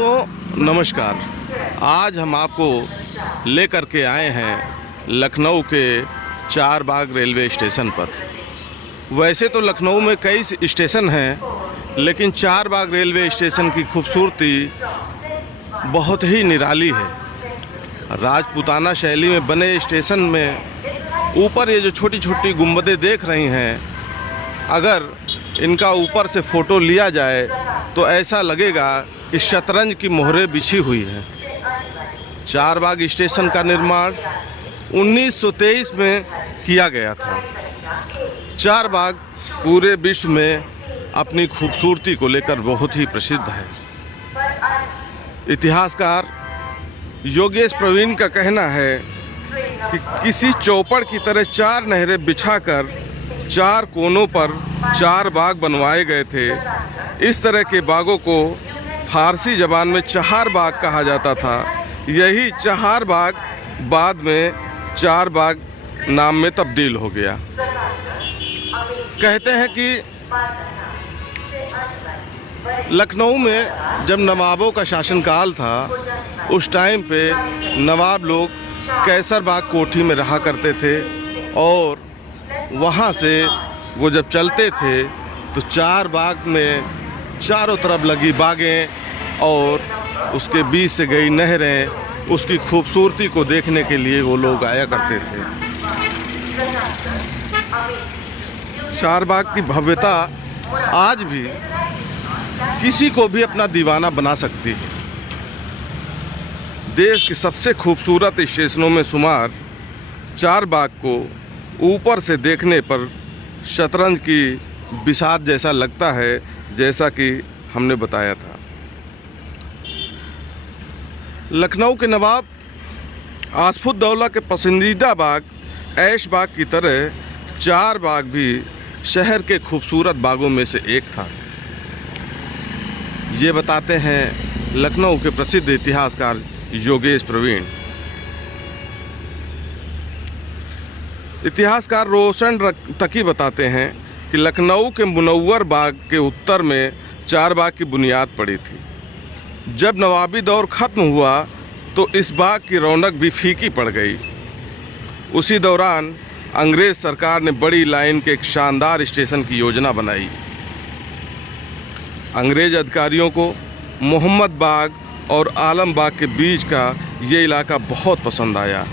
दोस्तों नमस्कार। आज हम आपको लेकर के आए हैं लखनऊ के चारबाग रेलवे स्टेशन पर। वैसे तो लखनऊ में कई स्टेशन हैं, लेकिन चारबाग रेलवे स्टेशन की खूबसूरती बहुत ही निराली है। राजपूताना शैली में बने स्टेशन में ऊपर ये जो छोटी छोटी गुंबदें देख रही हैं, अगर इनका ऊपर से फ़ोटो लिया जाए तो ऐसा लगेगा कि शतरंज की मोहरें बिछी हुई हैं। चारबाग स्टेशन का निर्माण 1923 में किया गया था। चारबाग पूरे विश्व में अपनी खूबसूरती को लेकर बहुत ही प्रसिद्ध है। इतिहासकार योगेश प्रवीण का कहना है कि किसी चौपड़ की तरह चार नहरें बिछाकर चार कोनों पर चार बाग बनवाए गए थे। इस तरह के बागों को फारसी ज़बान में चहार बाग कहा जाता था। यही चहार बाग बाद में चार बाग नाम में तब्दील हो गया। कहते हैं कि लखनऊ में जब नवाबों का शासनकाल था, उस टाइम पे नवाब लोग कैसर बाग कोठी में रहा करते थे और वहाँ से वो जब चलते थे तो चार बाग में चारों तरफ लगी बागें और उसके बीच से गई नहरें, उसकी खूबसूरती को देखने के लिए वो लोग आया करते थे। चारबाग की भव्यता आज भी किसी को भी अपना दीवाना बना सकती है। देश के सबसे खूबसूरत स्टेशनों में शुमार चारबाग को ऊपर से देखने पर शतरंज की बिसात जैसा लगता है, जैसा कि हमने बताया था। लखनऊ के नवाब आसफुद्दौला के पसंदीदा बाग ऐश बाग की तरह चार बाग भी शहर के खूबसूरत बागों में से एक था। ये बताते हैं लखनऊ के प्रसिद्ध इतिहासकार योगेश प्रवीण। इतिहासकार रोशन तकी बताते हैं कि लखनऊ के मुनव्वर बाग के उत्तर में चारबाग की बुनियाद पड़ी थी। जब नवाबी दौर ख़त्म हुआ तो इस बाग की रौनक भी फीकी पड़ गई। उसी दौरान अंग्रेज़ सरकार ने बड़ी लाइन के एक शानदार स्टेशन की योजना बनाई। अंग्रेज़ अधिकारियों को मोहम्मद बाग और आलम बाग के बीच का ये इलाका बहुत पसंद आया।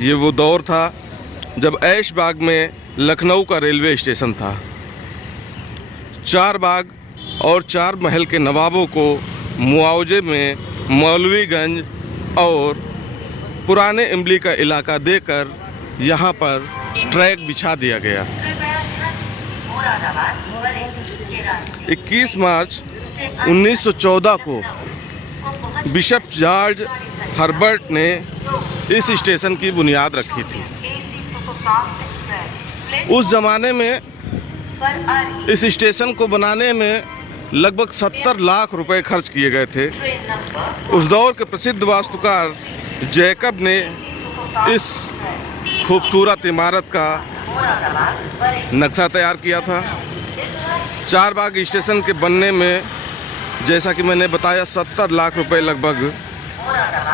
ये वो दौर था जब ऐश बाग में लखनऊ का रेलवे स्टेशन था। चार बाग और चार महल के नवाबों को मुआवजे में मौलवीगंज और पुराने इमली का इलाका देकर यहाँ पर ट्रैक बिछा दिया गया। 21 मार्च 1914 को बिशप जॉर्ज हर्बर्ट ने इस स्टेशन की बुनियाद रखी थी। उस ज़माने में इस स्टेशन को बनाने में लगभग 70 लाख रुपए खर्च किए गए थे। उस दौर के प्रसिद्ध वास्तुकार जैकब ने इस खूबसूरत इमारत का नक्शा तैयार किया था। चारबाग स्टेशन के बनने में, जैसा कि मैंने बताया, 70 लाख रुपए लगभग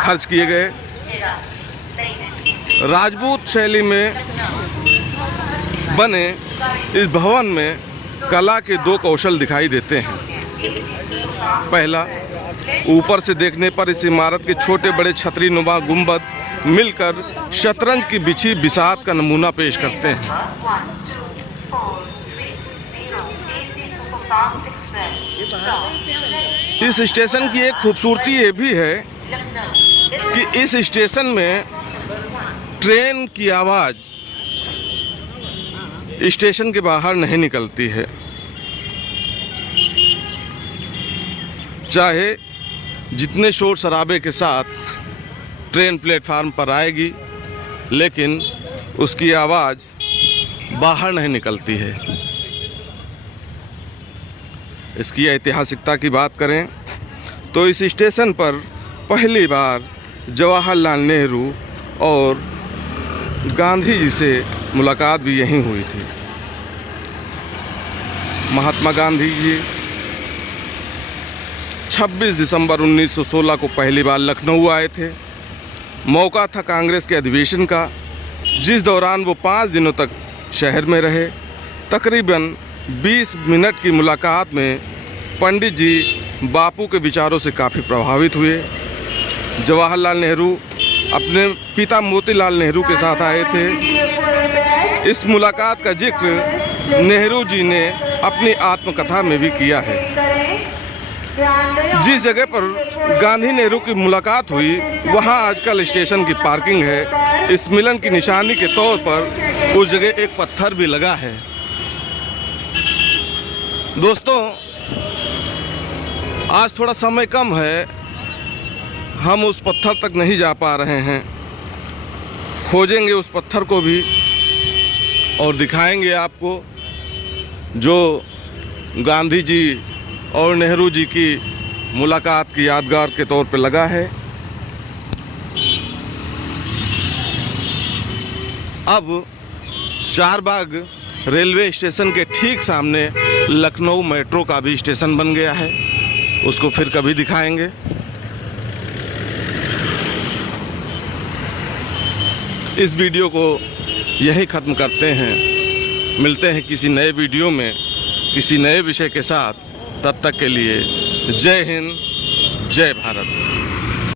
खर्च किए गए। राजपूत शैली में बने इस भवन में कला के दो कौशल दिखाई देते हैं। पहला, ऊपर से देखने पर इस इमारत के छोटे बड़े छतरी नुमा गुंबद मिलकर शतरंज की बिछी बिसात का नमूना पेश करते हैं। इस स्टेशन की एक खूबसूरती ये भी है कि इस स्टेशन में ट्रेन की आवाज़ स्टेशन के बाहर नहीं निकलती है। चाहे जितने शोर शराबे के साथ ट्रेन प्लेटफार्म पर आएगी, लेकिन उसकी आवाज़ बाहर नहीं निकलती है। इसकी ऐतिहासिकता की बात करें तो इस स्टेशन पर पहली बार जवाहरलाल नेहरू और गांधी जी से मुलाकात भी यहीं हुई थी। महात्मा गांधी जी 26 दिसंबर 1916 को पहली बार लखनऊ आए थे। मौका था कांग्रेस के अधिवेशन का, जिस दौरान वो 5 दिनों तक शहर में रहे। तकरीबन 20 मिनट की मुलाकात में पंडित जी बापू के विचारों से काफ़ी प्रभावित हुए। जवाहरलाल नेहरू अपने पिता मोतीलाल नेहरू के साथ आए थे। इस मुलाकात का जिक्र नेहरू जी ने अपनी आत्मकथा में भी किया है। जिस जगह पर गांधी नेहरू की मुलाकात हुई वहां आजकल स्टेशन की पार्किंग है। इस मिलन की निशानी के तौर पर उस जगह एक पत्थर भी लगा है। दोस्तों, आज थोड़ा समय कम है, हम उस पत्थर तक नहीं जा पा रहे हैं। खोजेंगे उस पत्थर को भी और दिखाएंगे आपको, जो गांधी जी और नेहरू जी की मुलाकात की यादगार के तौर पे लगा है। अब चारबाग रेलवे स्टेशन के ठीक सामने लखनऊ मेट्रो का भी स्टेशन बन गया है, उसको फिर कभी दिखाएंगे। इस वीडियो को यही ख़त्म करते हैं। मिलते हैं किसी नए वीडियो में किसी नए विषय के साथ। तब तक के लिए जय हिंद, जय भारत।